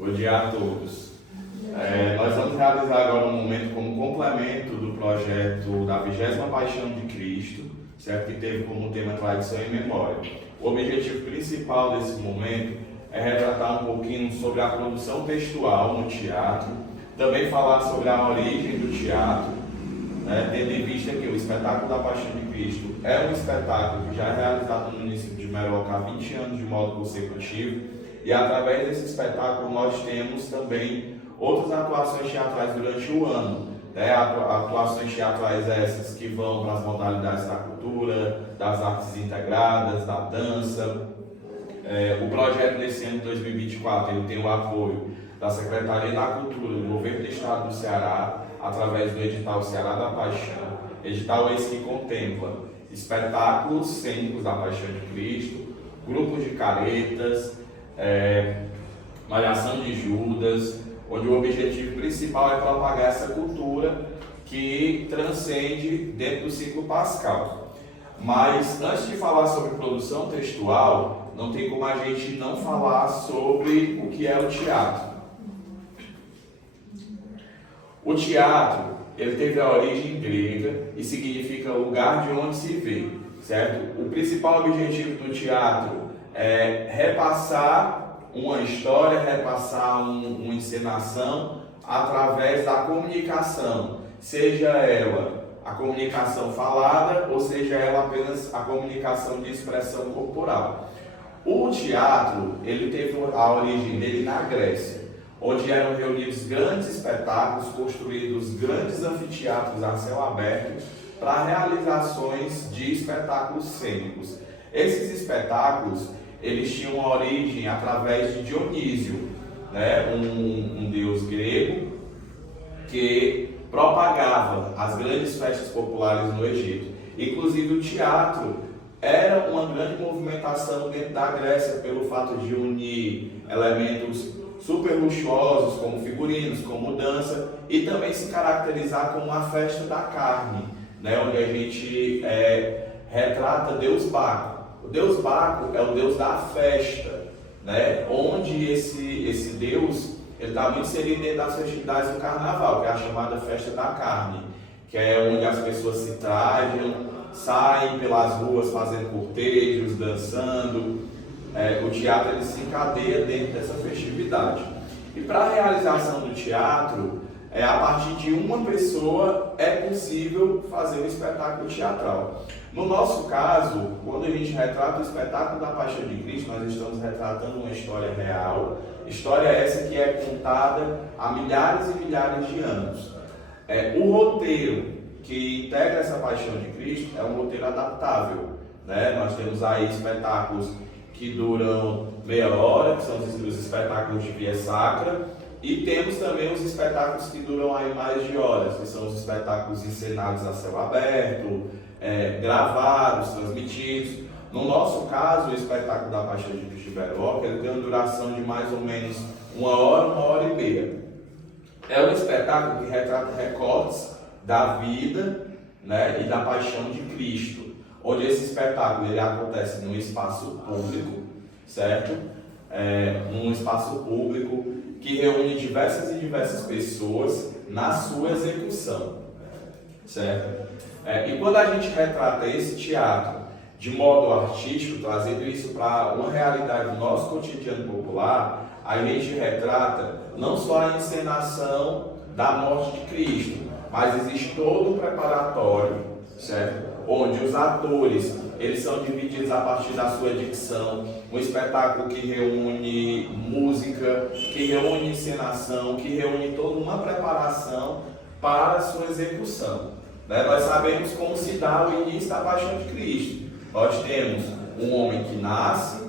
Bom dia a todos. Nós vamos realizar agora um momento como complemento do projeto da 20ª Paixão de Cristo, certo? Que teve como tema Tradição e Memória. O objetivo principal desse momento é retratar um pouquinho sobre a produção textual no teatro, também falar sobre a origem do teatro, tendo em vista que o espetáculo da Paixão de Cristo é um espetáculo que já é realizado no município de Meroca há 20 anos de modo consecutivo, e através desse espetáculo nós temos também outras atuações teatrais durante o ano, atuações teatrais essas que vão para as modalidades da cultura, das artes integradas, da dança. O projeto nesse ano de 2024 ele tem o apoio da Secretaria da Cultura do Governo do Estado do Ceará, através do edital Ceará da Paixão, edital esse que contempla espetáculos cênicos da Paixão de Cristo, grupos de caretas, malhação de Judas, onde o objetivo principal é propagar essa cultura que transcende dentro do ciclo pascal. Mas antes de falar sobre produção textual, não tem como a gente não falar sobre o que é o teatro. O teatro, ele teve a origem grega e significa lugar de onde se vê, certo? O principal objetivo do teatro é repassar uma história, repassar uma encenação através da comunicação, seja ela a comunicação falada ou seja ela apenas a comunicação de expressão corporal. O teatro, ele teve a origem dele na Grécia, onde eram reunidos grandes espetáculos, construídos grandes anfiteatros a céu aberto para realizações de espetáculos cênicos. Esses espetáculos, eles tinham uma origem através de Dionísio, um deus grego que propagava as grandes festas populares no Egito. Inclusive o teatro era uma grande movimentação dentro da Grécia pelo fato de unir elementos super luxuosos como figurinos, como dança, e também se caracterizar como uma festa da carne, onde a gente retrata Deus Baco. O Deus Baco é o Deus da festa, onde esse Deus está muito inserido dentro das festividades do carnaval, que é a chamada festa da carne, que é onde as pessoas se trajam, saem pelas ruas fazendo cortejos, dançando. O teatro ele se encadeia dentro dessa festividade. E para a realização do teatro, a partir de uma pessoa é possível fazer um espetáculo teatral. No nosso caso, quando a gente retrata o espetáculo da Paixão de Cristo, nós estamos retratando uma história real, história essa que é contada há milhares e milhares de anos. O roteiro que integra essa Paixão de Cristo é um roteiro adaptável. Nós temos aí espetáculos que duram meia hora, que são os espetáculos de via sacra, e temos também os espetáculos que duram aí mais de horas, que são os espetáculos encenados a céu aberto, gravados, transmitidos. No nosso caso, o espetáculo da Paixão de Cristo de Meroca, ele tem uma duração de mais ou menos 1 hora e meia. É um espetáculo que retrata recortes da vida, e da Paixão de Cristo, onde esse espetáculo ele acontece num espaço público, certo? Num espaço público que reúne diversas e diversas pessoas na sua execução, certo? E quando a gente retrata esse teatro de modo artístico, trazendo isso para uma realidade do nosso cotidiano popular, a gente retrata não só a encenação da morte de Cristo, mas existe todo um preparatório, certo? Onde os atores, eles são divididos a partir da sua dicção, um espetáculo que reúne música, que reúne encenação, que reúne toda uma preparação para a sua execução. Nós sabemos como se dá o início da Paixão de Cristo. Nós temos um homem que nasce,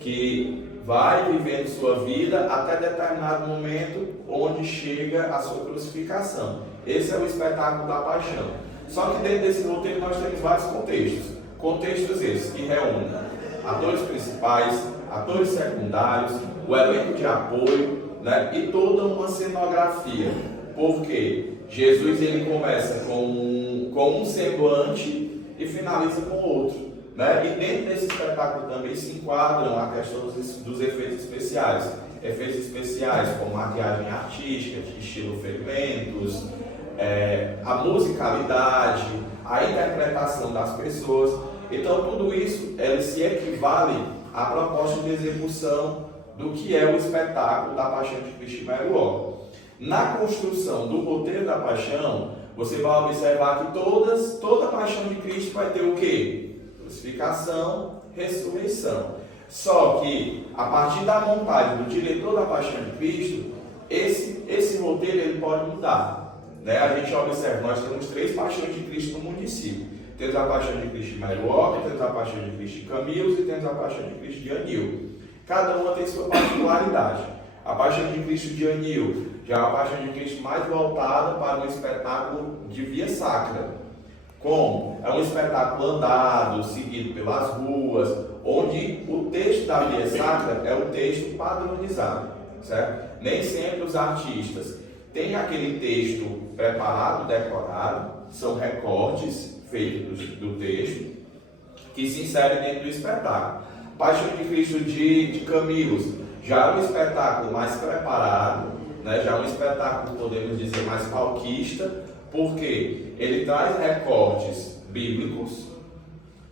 que vai vivendo sua vida até determinado momento onde chega a sua crucificação. Esse é o espetáculo da Paixão. Só que dentro desse roteiro nós temos vários contextos. Contextos esses que reúnem atores principais, atores secundários, o elenco de apoio, e toda uma cenografia. Porque Jesus ele começa com um semblante e finaliza com outro. né? E dentro desse espetáculo também se enquadram a questão dos efeitos especiais. Efeitos especiais como maquiagem artística, de estilo ferimentos, a musicalidade, a interpretação das pessoas. Então tudo isso ele se equivale à proposta de execução do que é o espetáculo da Paixão de Cristo em Meruoca. Na construção do roteiro da Paixão, você vai observar que toda a Paixão de Cristo vai ter o quê? Crucificação, ressurreição. Só que, a partir da montagem do diretor da Paixão de Cristo, esse roteiro ele pode mudar. Né? A gente observa, nós temos 3 Paixões de Cristo no município. Temos a Paixão de Cristo em Meruoca, temos a Paixão de Cristo em Camilos e temos a Paixão de Cristo de Anil. Cada uma tem sua particularidade. A Paixão de Cristo de Anil já é uma Paixão de Cristo mais voltada para um espetáculo de via sacra. Como? É um espetáculo andado, seguido pelas ruas, onde o texto da via sacra é o texto padronizado, certo? Nem sempre os artistas têm aquele texto preparado, decorado, são recortes feitos do texto que se inserem dentro do espetáculo. Paixão de Cristo de Camilos já é um espetáculo mais preparado, né? Já é um espetáculo, podemos dizer, mais palquista, porque ele traz recortes bíblicos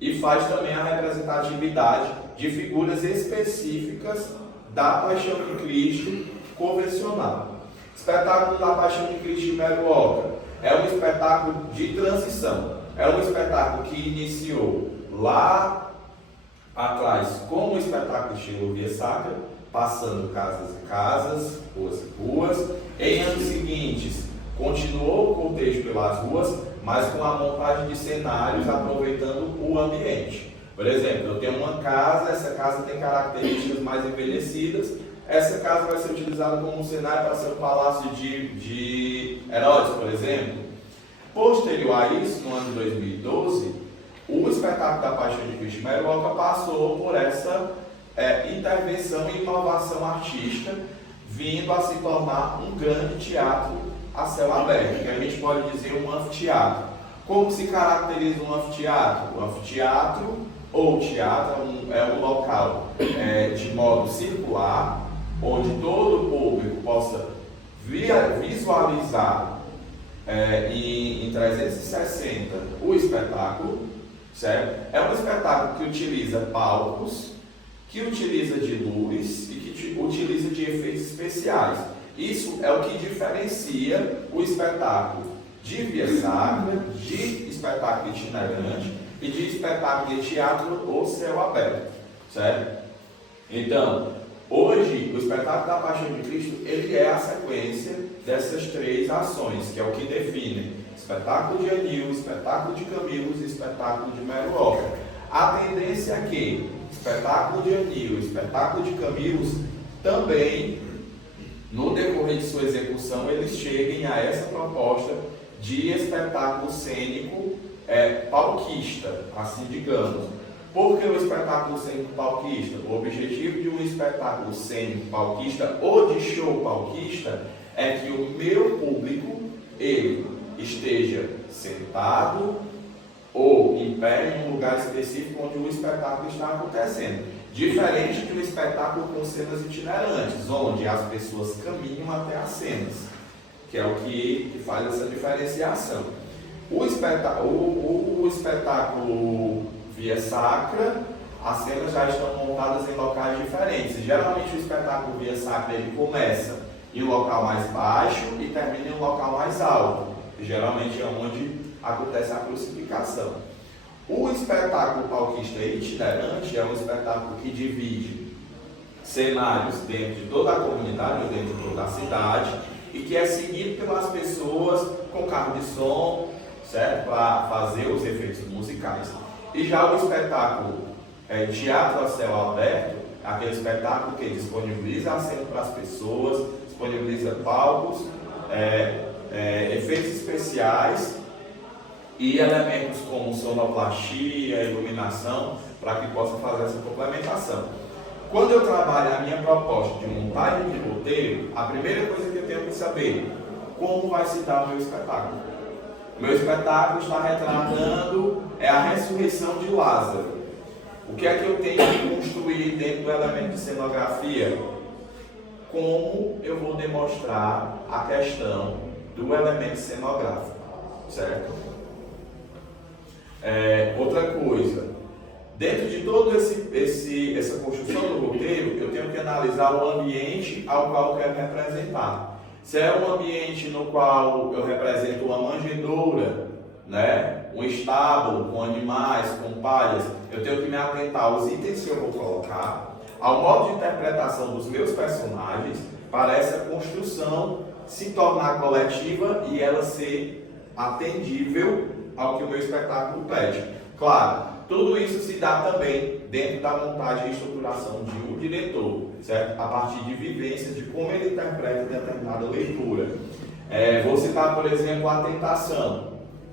e faz também a representatividade de figuras específicas da Paixão de Cristo convencional. O espetáculo da Paixão de Cristo em Meruoca é um espetáculo de transição, é um espetáculo que iniciou lá atrás como um espetáculo estilo via sacra, passando casas e casas, ruas e ruas. Em anos seguintes, continuou o cortejo pelas ruas, mas com a montagem de cenários aproveitando o ambiente. Por exemplo, eu tenho uma casa, essa casa tem características mais envelhecidas, essa casa vai ser utilizada como um cenário para ser o palácio de Herodes, por exemplo. Posterior a isso, no ano de 2012, o espetáculo da Paixão de Cristo em Meruoca passou por essa intervenção e inovação artística, vindo a se tornar um grande teatro a céu aberto, que a gente pode dizer um anfiteatro. Como se caracteriza um anfiteatro? O anfiteatro ou teatro é um local de modo circular, onde todo o público possa visualizar em 360 o espetáculo, certo? É um espetáculo que utiliza palcos, que utiliza de luz e que utiliza de efeitos especiais. Isso é o que diferencia o espetáculo de via sacra, de espetáculo itinerante e de espetáculo de teatro ou céu aberto, certo? Então, hoje, o espetáculo da Paixão de Cristo, ele é a sequência dessas 3 ações, que é o que define espetáculo de Anil, espetáculo de Camilos e espetáculo de Meruoca. A tendência é que espetáculo de Anil, espetáculo de Camilos, também, no decorrer de sua execução, eles cheguem a essa proposta de espetáculo cênico palquista, assim digamos. Por que o espetáculo cênico palquista? O objetivo de um espetáculo cênico palquista ou de show palquista é que o meu público ele esteja sentado ou em pé em um lugar específico onde o espetáculo está acontecendo. Diferente de um espetáculo com cenas itinerantes, onde as pessoas caminham até as cenas, que é o que faz essa diferenciação. O espetáculo via sacra, as cenas já estão montadas em locais diferentes. Geralmente o espetáculo via sacra ele começa em um local mais baixo e termina em um local mais alto, que geralmente é onde acontece a crucificação. O espetáculo palquista itinerante é um espetáculo que divide cenários dentro de toda a comunidade ou dentro de toda a cidade e que é seguido pelas pessoas com carro de som, certo? Para fazer os efeitos musicais. E já o espetáculo teatro a céu aberto, aquele espetáculo que disponibiliza assento para as pessoas, disponibiliza palcos, efeitos especiais e elementos como sonoplastia, iluminação, para que possa fazer essa complementação. Quando eu trabalho a minha proposta de montagem de roteiro, a primeira coisa que eu tenho que saber, como vai se dar o meu espetáculo. O meu espetáculo está retratando a ressurreição de Lázaro. O que é que eu tenho que construir dentro do elemento de cenografia? Como eu vou demonstrar a questão do elemento cenográfico, certo? Outra coisa, dentro de toda essa construção do roteiro, eu tenho que analisar o ambiente ao qual eu quero representar. Se é um ambiente no qual eu represento uma manjedoura, né, um estábulo com animais, com palhas, eu tenho que me atentar aos itens que eu vou colocar, ao modo de interpretação dos meus personagens, para essa construção se tornar coletiva e ela ser atendível ao que o meu espetáculo pede. Claro, tudo isso se dá também dentro da montagem e estruturação de um diretor, certo? A partir de vivências de como ele interpreta determinada leitura. Vou citar, por exemplo, a tentação.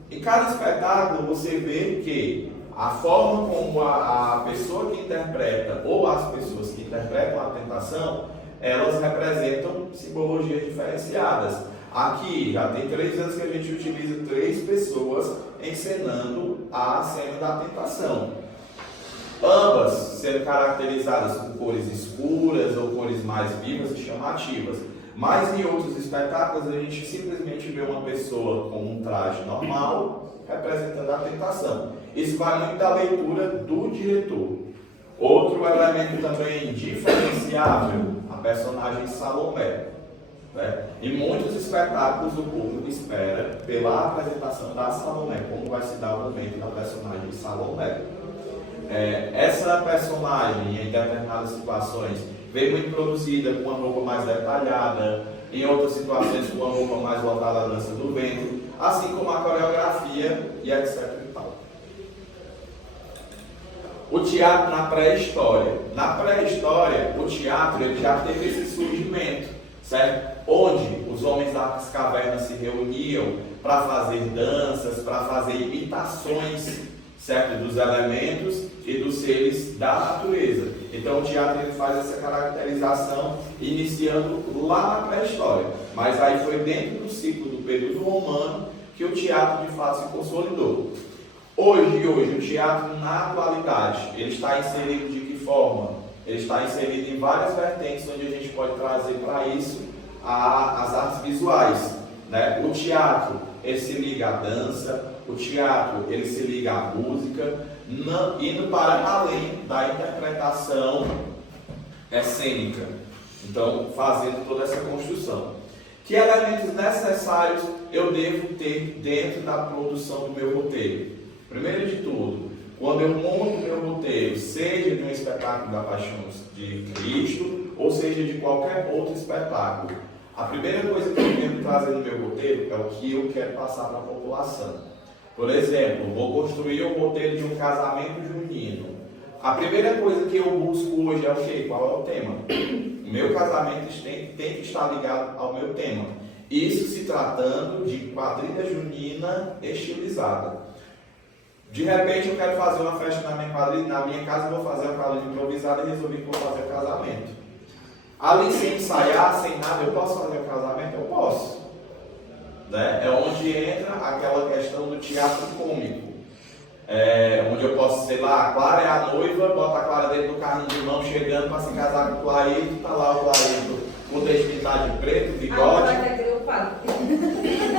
Em cada espetáculo você vê que a forma como a pessoa que interpreta ou as pessoas que interpretam a tentação, elas representam simbologias diferenciadas. Aqui já tem 3 anos que a gente utiliza 3 pessoas encenando a cena da tentação. Ambas sendo caracterizadas por cores escuras ou cores mais vivas e chamativas. Mas em outros espetáculos a gente simplesmente vê uma pessoa com um traje normal representando a tentação. Isso vai muito da leitura do diretor. Outro elemento também diferenciável, a personagem Salomé. Né? Em muitos espetáculos o público espera pela apresentação da Salomé, como vai se dar o momento da personagem Salomé. Essa personagem, em determinadas situações, vem muito produzida com uma roupa mais detalhada, em outras situações com uma roupa mais voltada à dança do ventre, assim como a coreografia e etc. e tal. O teatro na pré-história. Na pré-história, o teatro ele já teve esse surgimento, certo? Onde os homens das cavernas se reuniam para fazer danças, para fazer imitações, certo? Dos elementos e dos seres da natureza. Então o teatro ele faz essa caracterização iniciando lá na pré-história. Mas aí foi dentro do ciclo do período romano que o teatro de fato se consolidou. Hoje o teatro na atualidade, ele está inserido de que forma? Ele está inserido em várias vertentes onde a gente pode trazer para isso as artes visuais. Né? O teatro, ele se liga à dança, o teatro, ele se liga à música, indo para além da interpretação cênica. Então, fazendo toda essa construção. Que elementos necessários eu devo ter dentro da produção do meu roteiro? Primeiro de tudo, quando eu monto meu roteiro, seja de um espetáculo da Paixão de Cristo, ou seja de qualquer outro espetáculo, a primeira coisa que eu tenho que trazer no meu roteiro é o que eu quero passar para a população. Por exemplo, vou construir o roteiro de um casamento junino. A primeira coisa que eu busco hoje é o quê? Qual é o tema? O meu casamento tem que estar ligado ao meu tema. Isso se tratando de quadrilha junina estilizada. De repente eu quero fazer uma festa na minha casa, vou fazer uma quadrilha improvisada e resolvi que vou fazer o casamento. Ali sem ensaiar, sem nada, eu posso fazer o casamento? Eu posso. Né? É onde entra aquela questão do teatro cômico. Onde eu posso, sei lá, a Clara é a noiva, bota a Clara dentro do carrinho de mão chegando para se casar com o Claito, tá lá o Claito com o dente pintado de preto, bigode.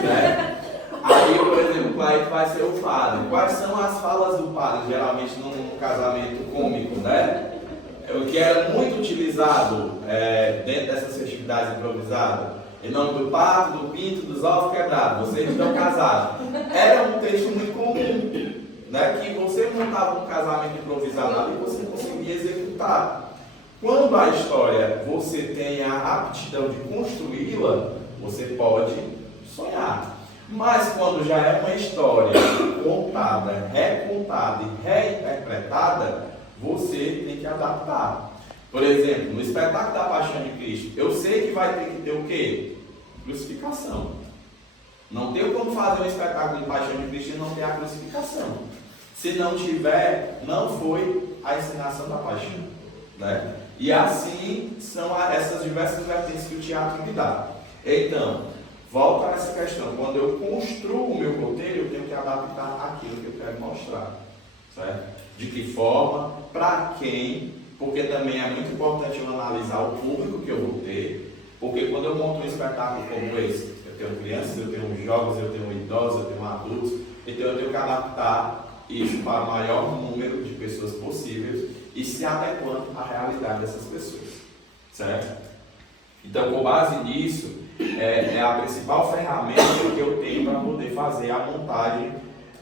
Né? Aí, por exemplo, o Claito vai ser o padre. Quais são as falas do padre, geralmente num casamento cômico, né? O que era muito utilizado dentro dessas festividades improvisadas. Em nome do pato, do pinto, dos ovos quebrados, vocês estão casados. Era um texto muito comum, né? Que você montava um casamento improvisado ali, você conseguia executar. Quando a história você tem a aptidão de construí-la, você pode sonhar. Mas quando já é uma história contada, recontada e reinterpretada, você tem que adaptar. Por exemplo, no espetáculo da Paixão de Cristo, eu sei que vai ter que ter o quê? Crucificação. Não tenho como fazer um espetáculo de Paixão de Cristo e não ter a crucificação. Se não tiver, não foi a ensinação da paixão. Né? E assim são essas diversas vertentes que o teatro me dá. Então, volta a essa questão. Quando eu construo o meu roteiro, eu tenho que adaptar aquilo que eu quero mostrar. certo? De que forma, para quem, porque também é muito importante eu analisar o público que eu vou ter, porque quando eu monto um espetáculo como esse, eu tenho crianças, eu tenho jovens, eu tenho idosos, eu tenho adultos, então eu tenho que adaptar isso para o maior número de pessoas possíveis e se adequando à realidade dessas pessoas, certo? Então, com base nisso, é a principal ferramenta que eu tenho para poder fazer a montagem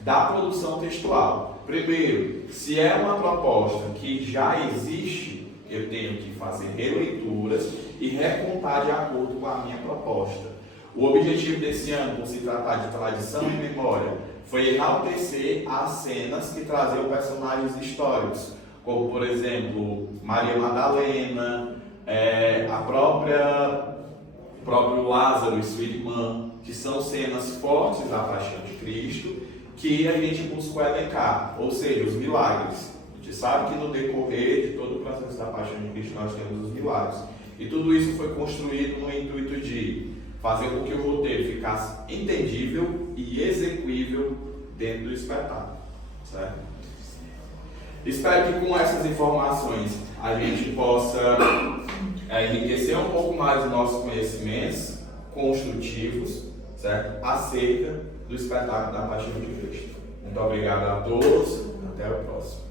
da produção textual. Primeiro, se é uma proposta que já existe, eu tenho que fazer releituras e recontar de acordo com a minha proposta. O objetivo desse ano, por se tratar de tradição e memória, foi enaltecer as cenas que traziam personagens históricos, como, por exemplo, Maria Madalena, o próprio Lázaro e sua irmã, que são cenas fortes da Paixão de Cristo, que a gente buscou elencar, ou seja, os milagres. A gente sabe que no decorrer de todo o processo da Paixão de Cristo nós temos os milagres. E tudo isso foi construído no intuito de fazer com que o roteiro ficasse entendível e execuível dentro do espetáculo, certo? Espero que com essas informações a gente possa enriquecer um pouco mais os nossos conhecimentos construtivos, certo? Acerca do espetáculo da Paixão de Cristo. Muito obrigado a todos, até o próximo.